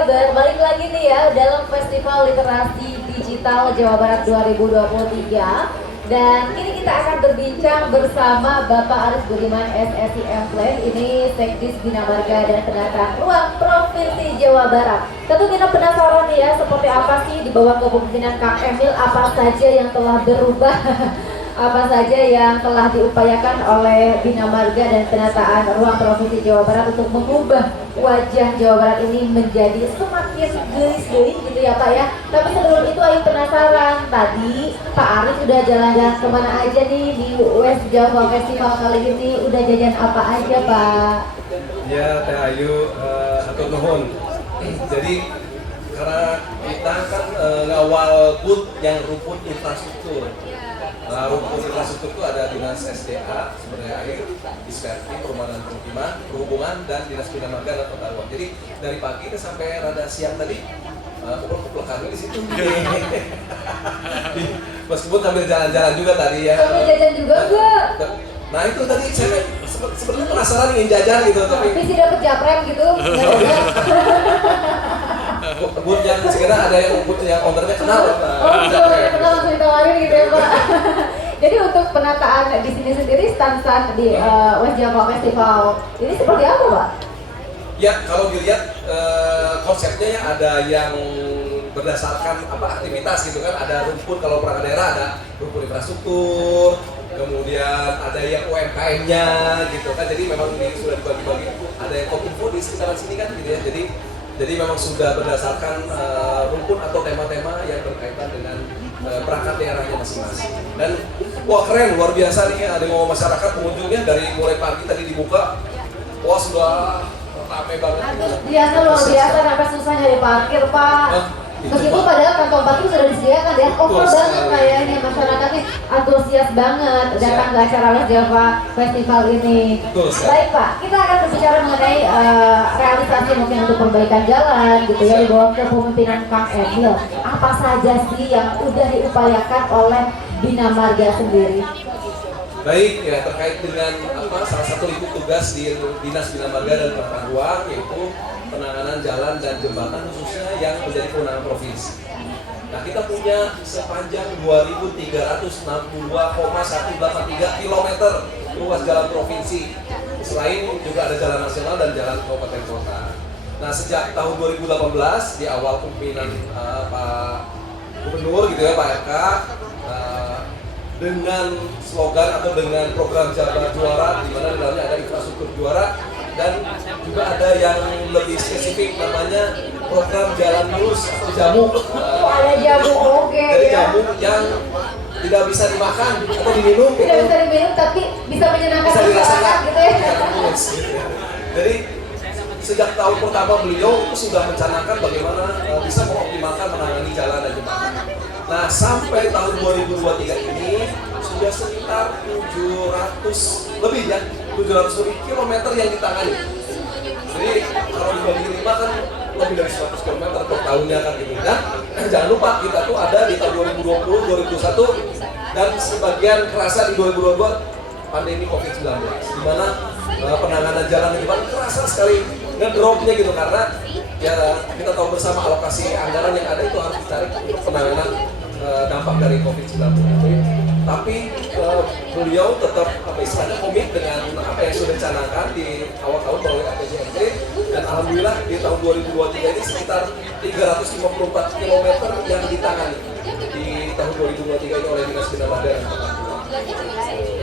kabar? Balik lagi nih ya dalam Festival Literasi Digital Jawa Barat 2023. Dan kini kita akan berbincang bersama Bapak Aris Budiman SSI Emplen, ini Sekdis Bina Marga dan Penataan Ruang Provinsi Jawa Barat. Tentu kita penasaran nih ya, seperti apa sih di bawah kepemimpinan Kang Emil, apa saja yang telah berubah, apa saja yang telah diupayakan oleh Bina Marga dan Penataan Ruang Provinsi Jawa Barat untuk mengubah wajah Jawa Barat ini menjadi semakin gelis-gelis gitu ya Pak ya. Tapi sebelum itu ayo penasaran, tadi Pak Aris udah jalan-jalan kemana aja nih di West Jawa Festival kali ini, udah jajan apa aja Pak? Ya Teh Ayu, atur nuhun. Jadi karena kita kan ngawal booth yang rumput infrastruktur. Rumput infrastruktur itu ada Dinas SDA, Sumber Air, Disperti, Perumahan dan Permukiman, Perhubungan, dan Dinas Bina Marga dan Tata Ruang. Jadi dari pagi sampai rada siang tadi, kumpul kami di situ. Meskipun sambil jalan-jalan juga tadi ya. Sambil jajan juga enggak? Nah itu tadi saya sebenarnya penasaran ingin jajan gitu, tapi sih dapet japrem gitu. Bud yang sekarang ada yang ownernya kenal. Oh, kenal langsung ditawarin gitu ya Pak. Jadi untuk penataan di sini sendiri stand-stand di West Java Festival ini seperti apa Pak? Ya kalau dilihat konsepnya ya ada yang berdasarkan aktivitas gitu kan, ada rumput kalau perangkat daerah ada rumput infrastruktur, kemudian ada yang UMKM-nya gitu kan, jadi memang ini sudah dibagi-bagi, ada yang kominfo di sekitaran sini kan gitu ya, jadi memang sudah berdasarkan rumpun atau tema-tema yang berkaitan dengan perangkat daerahnya masing-masing. Dan wah keren, luar biasa nih, ada yang masyarakat pengunjungnya dari mulai pagi tadi dibuka, wah sudah ramai banget. Biasa luar biasa, sampai susah nyari parkir Pak. Meskipun padahal kantong parkir sudah disediakan ya, over banget kayaknya masyarakat nih antusias banget datang ke acara West Java Festival ini. Baik Pak, kita akan berbicara mengenai realisasi mungkin untuk perbaikan jalan gitu ya di bawah kepemimpinan Kang Emil. Apa saja sih yang udah diupayakan oleh Bina Marga sendiri? Baik ya, terkait dengan salah satu lingkup tugas di Dinas Bina Marga dan Penataan Ruang, yaitu penanganan jalan dan jembatan khususnya yang menjadi kewenangan provinsi. Nah kita punya sepanjang 2.362,183 km ruas jalan provinsi. Selain juga ada jalan nasional dan jalan kabupaten kota. Nah sejak tahun 2018 di awal kepemimpinan Pak Gubernur gitu ya Pak RK, dengan slogan atau dengan program Jabar Juara, di mana di dalamnya ada infrastruktur juara dan juga ada yang lebih spesifik namanya program jalan mulus atau jamu. Ada jamu oke Dari ya. jamu yang tidak bisa dimakan atau diminum, tidak bisa diminum tapi bisa menyenangkan bisa dirasakan gitu ya. Mulus, gitu ya. Jadi sejak tahun pertama beliau itu sudah mencanangkan bagaimana bisa mengoptimalkan menangani jalan dan jembatan. Nah sampai tahun 2023 ini sudah sekitar 700 lebih ya, 700 lebih kilometer yang ditangani. Jadi kalau dibagi 5 kan lebih dari 100 km per tahunnya kan gitu. Dan jangan lupa kita tuh ada di tahun 2020, 2021 dan sebagian kerasa di 2022 pandemi COVID-19, di mana penanganan jalan di depan kerasa sekali ngedropnya gitu, karena ya kita tahu bersama alokasi anggaran yang ada itu harus dicari untuk penanganan dampak dari COVID-19. Tapi beliau tetap istilahnya komit dengan apa yang sudah dicanangkan di awal tahun melalui APJMD, dan alhamdulillah di tahun 2023 ini sekitar 354 km yang ditangani di tahun 2023 ini oleh Dinas Bina Marga dan Tata Ruang.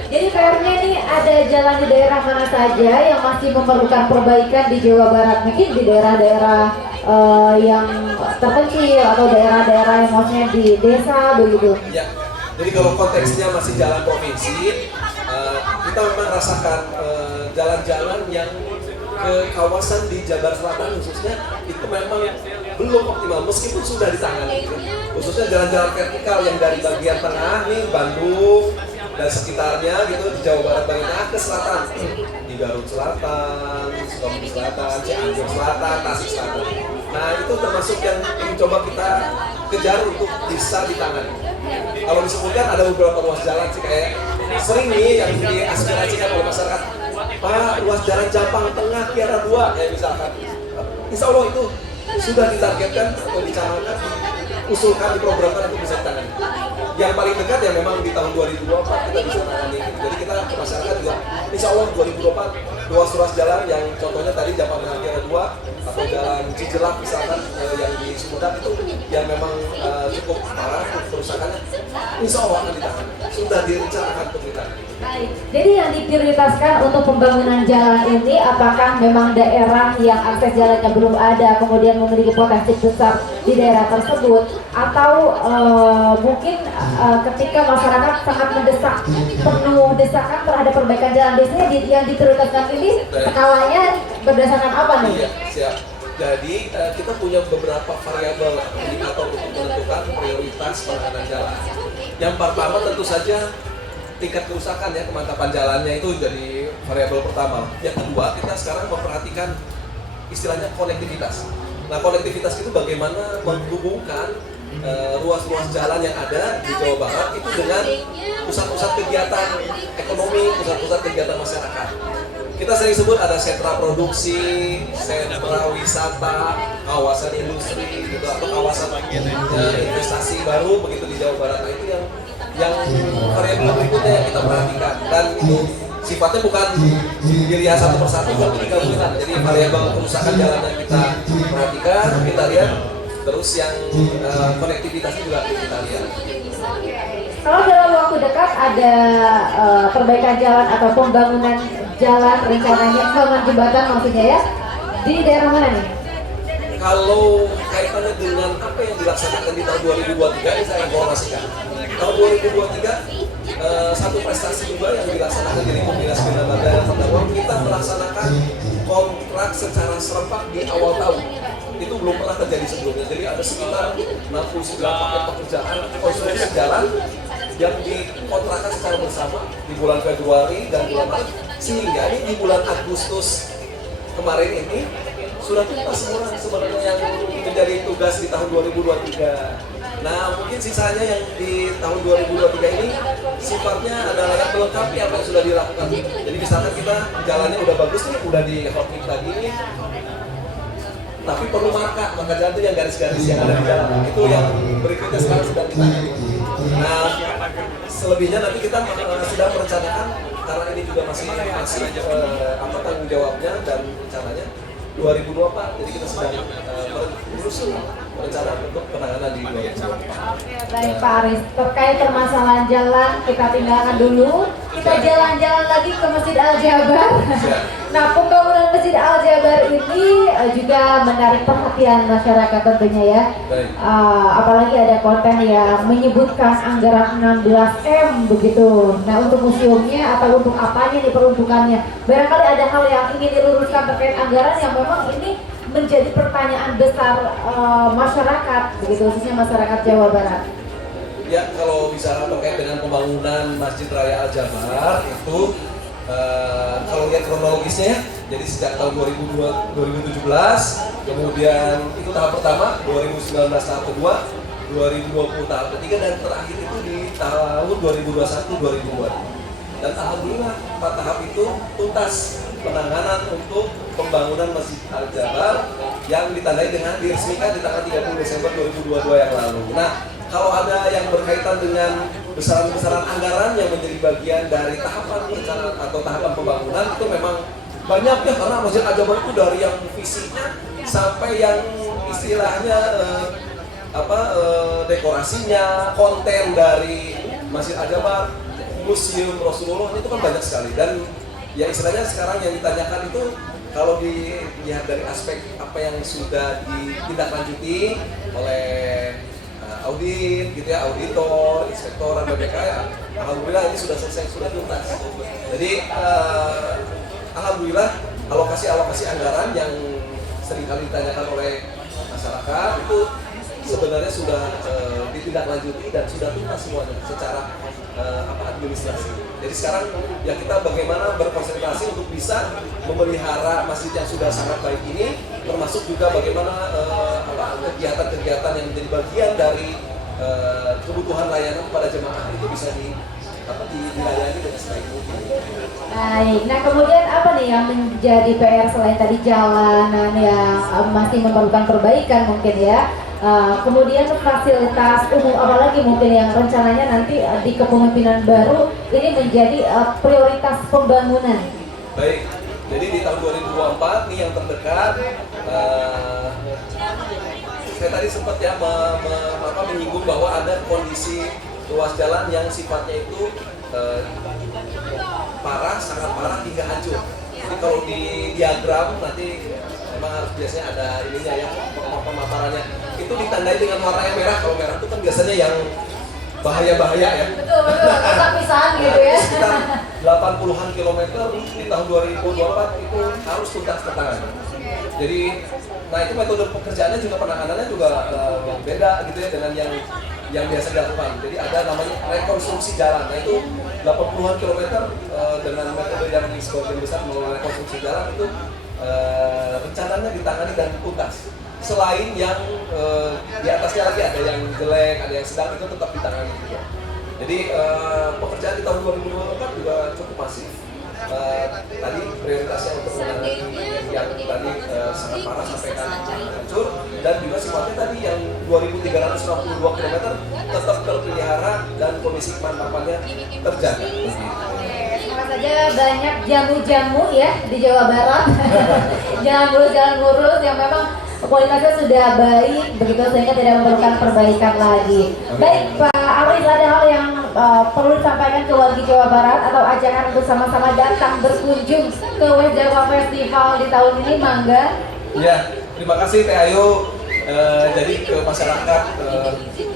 Jadi PR-nya ini ada jalan di daerah mana saja yang masih memerlukan perbaikan di Jawa Barat, mungkin di daerah-daerah yang terpencil atau daerah-daerah yang maksudnya di desa begitu. Ya, jadi kalau konteksnya masih jalan provinsi, kita memang rasakan jalan-jalan yang ke kawasan di Jabar Selatan khususnya itu memang belum optimal meskipun sudah ditangani. Khususnya jalan-jalan vertikal yang dari bagian tengah nih Bandung dan sekitarnya gitu, di Jawa Barat bagian tengah ke selatan, di Garut Selatan, Sukabumi Selatan, Cianjur Selatan, Tasik Selatan. Nah itu termasuk yang coba kita kejar untuk bisa ditangani. Kalau disebutkan ada beberapa ruas jalan sih, kayak sering nih yang diaspirasikan oleh masyarakat, Pak, ruas jalan Jampang Tengah Kiara 2 kayak misalkan. Insya Allah itu sudah ditargetkan atau dicanangkan, diusulkan, diprogramkan untuk bisa ditangani. Yang paling dekat ya memang di tahun 2024 kita bisa menangani. Jadi kita ke masyarakat juga, insya Allah 2024 ruas-ruas jalan yang contohnya tadi Jalan Penghentian 2 atau Jalan Cijelak misalkan yang di Sumedang itu yang memang cukup parah kerusakannya, insya Allah akan ditangani. Sudah direncanakan untuk ditangani. Baik, jadi yang diprioritaskan untuk pembangunan jalan ini apakah memang daerah yang akses jalannya belum ada kemudian memiliki potensi besar di daerah tersebut, atau mungkin ketika masyarakat sangat mendesak, penuh desakan terhadap perbaikan jalan, biasanya yang diprioritaskan ini skalanya berdasarkan apa nih? Iya, siap. Jadi kita punya beberapa variabel indikator untuk menentukan prioritas penanganan jalan. Yang pertama tentu saja tingkat kerusakan ya, kemantapan jalannya itu jadi variabel pertama. Yang kedua, kita sekarang memperhatikan istilahnya konektivitas. Nah, konektivitas itu bagaimana menghubungkan ruas-ruas jalan yang ada di Jawa Barat itu dengan pusat-pusat kegiatan ekonomi, pusat-pusat kegiatan masyarakat. Kita sering sebut ada sentra produksi, sentra wisata, kawasan industri, gitu, atau kawasan investasi baru begitu di Jawa Barat. Nah, itu yang variabel berikutnya yang kita perhatikan, dan itu sifatnya bukan dilihat satu persatu tapi digabungkan. Jadi variabel kerusakan jalan yang kita perhatikan, kita lihat, terus yang konektivitasnya juga kita lihat. Kalau dalam waktu dekat ada perbaikan jalan atau pembangunan jalan rencananya, pembangunan jembatan maksudnya ya, di daerah mana nih? Kalau kaitannya dengan apa yang dilaksanakan di tahun 2023 ini saya informasikan. Tahun 2023 satu prestasi juga yang dilaksanakan di Lingkup Dinas Bina Marga dan Tata Ruang, kita melaksanakan kontrak secara serempak di awal tahun. Itu belum pernah terjadi sebelumnya. Jadi ada sekitar 69 paket pekerjaan konstruksi jalan yang dikontrakkan secara bersama di bulan Februari dan bulan Maret, sehingga ini di bulan Agustus kemarin ini sudah tuntas semua sebenarnya yang menjadi tugas di tahun 2023. Nah, mungkin sisanya yang di tahun 2023 ini sifatnya adalah yang melengkapi apa yang sudah dilakukan. Jadi misalkan kita jalannya udah bagus nih, udah di hotfix lagi nih, tapi perlu maka jalan itu yang garis-garis yang ada di jalan. Itu yang berikutnya sekarang sedang kita. Nah, selebihnya nanti kita sedang merencanakan, karena ini juga masih apa tanggung jawabnya dan rencananya 2024, jadi kita sedang menyusun rencana untuk penanganan di 2024. Baik Pak Aris, terkait permasalahan jalan kita tinggalkan dulu, kita jalan-jalan lagi ke Masjid Al-Jabar. Nah, pembangunan Masjid Al-Jabar ini juga menarik perhatian masyarakat tentunya ya. Apalagi ada konten yang menyebutkan anggaran 16M begitu. Nah, untuk museumnya atau untuk apanya nih peruntukannya? Barangkali ada hal yang ingin diluruskan terkait anggaran yang memang ini menjadi pertanyaan besar masyarakat begitu, khususnya masyarakat Jawa Barat. Ya, kalau bicara terkait dengan pembangunan Masjid Raya Al-Jabar itu kalau lihat kronologisnya ya, jadi sejak tahun 2017, kemudian itu tahap pertama, 2019 tahap kedua, 2020 tahap ketiga, dan terakhir itu di tahun 2021-2022. Dan alhamdulillah 4 tahap itu tuntas penanganan untuk pembangunan Masjid Al-Jabar yang ditandai dengan diresmikan di tanggal 30 Desember 2022 yang lalu. Nah, kalau ada yang berkaitan dengan besaran-besaran anggaran yang menjadi bagian dari tahapan perencanaan atau tahapan pembangunan, itu memang banyak ya, karena Masjid Al-Jabar itu dari yang fisiknya sampai yang istilahnya dekorasinya, konten dari Masjid Al-Jabar, Museum Rasulullah, itu kan banyak sekali. Dan ya istilahnya sekarang yang ditanyakan itu kalau dilihat dari aspek apa yang sudah ditindaklanjuti oleh audit gitu ya, auditor, inspektorat BPK ya, alhamdulillah ini sudah selesai, sudah tuntas. Jadi alhamdulillah alokasi anggaran yang seringkali ditanyakan oleh masyarakat itu sebenarnya sudah ditindaklanjuti dan sudah tuntas semuanya secara administrasi. Jadi sekarang ya kita bagaimana berkonsentrasi untuk bisa memelihara masjid yang sudah sangat baik ini, termasuk juga bagaimana kegiatan-kegiatan yang menjadi bagian dari kebutuhan layanan kepada jemaah itu bisa dilayani dengan sebaik mungkin. Baik, nah kemudian apa nih yang menjadi PR selain tadi jalanan yang masih memerlukan perbaikan mungkin ya? Kemudian fasilitas umum apalagi mungkin yang rencananya nanti di kepemimpinan baru ini menjadi prioritas pembangunan. Baik, jadi di tahun 2024 nih yang terdekat, saya tadi sempat ya menyinggung bahwa ada kondisi ruas jalan yang sifatnya itu parah, sangat parah hingga hancur. Jadi kalau di diagram nanti memang harus biasanya ada ininya ya, pemaparannya. Itu ditandai dengan warna yang merah. Kalau merah itu kan biasanya yang bahaya-bahaya ya. Betul, pisahan gitu ya. Sekitar 80-an kilometer di tahun 2024 itu harus tuntas tertangani. Jadi, nah itu metode pekerjaannya juga penanganannya juga beda gitu ya dengan yang biasa dilakukan. Jadi ada namanya rekonstruksi jalan. Nah itu 80-an kilometer dengan metode yang sebagian besar melalui rekonstruksi jalan itu rencananya ditangani dan tuntas. Selain yang di atasnya lagi ada yang jelek, ada yang sedang, itu tetap ditangani juga. Jadi pekerjaan di tahun 2024 juga cukup masif. Tadi prioritasnya untuk menangani yang tadi sangat parah sampai hancur, dan juga sifatnya tadi yang 2.362 km tetap terpelihara dan kondisi kemantapannya terjaga. Semoga saja banyak jamu-jamu ya di Jawa Barat. Jalan lurus yang memang kualitasnya sudah baik begitu sehingga tidak memerlukan perbaikan lagi. Baik Pak Aris, ada hal yang perlu disampaikan ke warga Jawa Barat atau ajakan untuk sama-sama datang berkunjung ke West Java Festival di tahun ini, mangga? Ya, terima kasih Teh Ayu. Jadi ke masyarakat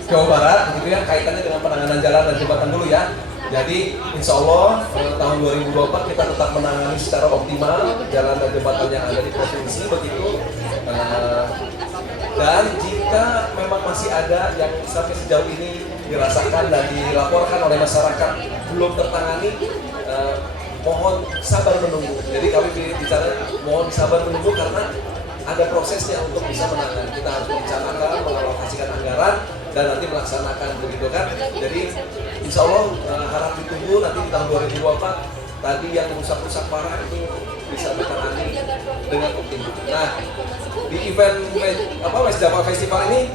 Jawa Barat begitu ya, kaitannya dengan penanganan jalan dan jembatan dulu ya. Jadi insya Allah tahun 2024 kita tetap menangani secara optimal jalan dan jembatan yang ada di provinsi begitu. Dan jika memang masih ada yang sampai sejauh ini dirasakan dan dilaporkan oleh masyarakat belum tertangani, mohon sabar menunggu. Jadi kami bicara mohon sabar menunggu karena ada prosesnya untuk bisa menangani. Kita harus merencanakan, mengalokasikan anggaran dan nanti melaksanakan begitu kan. Jadi insya Allah harap ditunggu nanti di tahun 2024 tadi yang rusak-rusak parah itu bisa ditangani dengan optimal. Nah, di event West Java Festival ini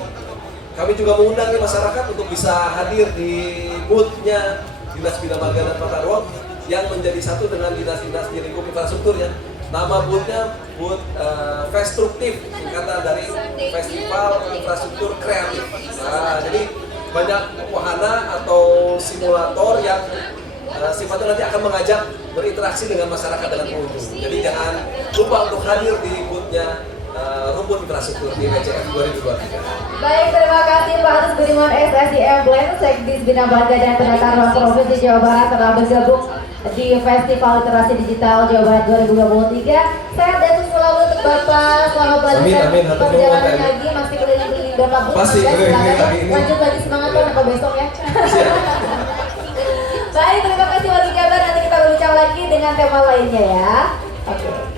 kami juga mengundang masyarakat untuk bisa hadir di booth-nya Dinas Bina Marga dan Tata Ruang yang menjadi satu dengan dinas-dinas di lingkup infrastruktur ya. Nama booth-nya booth Festruktif, singkatan dari Festival Infrastruktur Kreatif. Nah, jadi banyak wahana atau simulator yang sifatnya nanti akan mengajak berinteraksi dengan masyarakat dan pengunjung. Jadi jangan lupa untuk hadir di booth-nya Rumput Infrastruktur di WCF 2023. Baik, terima kasih Pak Aris Budiman SSI Emplen, Sekdis Bina Marga dan Penata Ruang Provinsi Jawa Barat telah bergabung di Festival Literasi Digital Jawa Barat 2023. Sehat dan sukses selalu untuk Bapak, selamat melanjutkan perjalanan lagi, masih keliling-keliling berapa booth. Pasti keliling-keliling lagi ini. Lanjut lagi, semangat Pak sampai besok ya. Baik, terima kasih warga Jabar, nanti kita berbincang lagi dengan tema lainnya ya. Oke.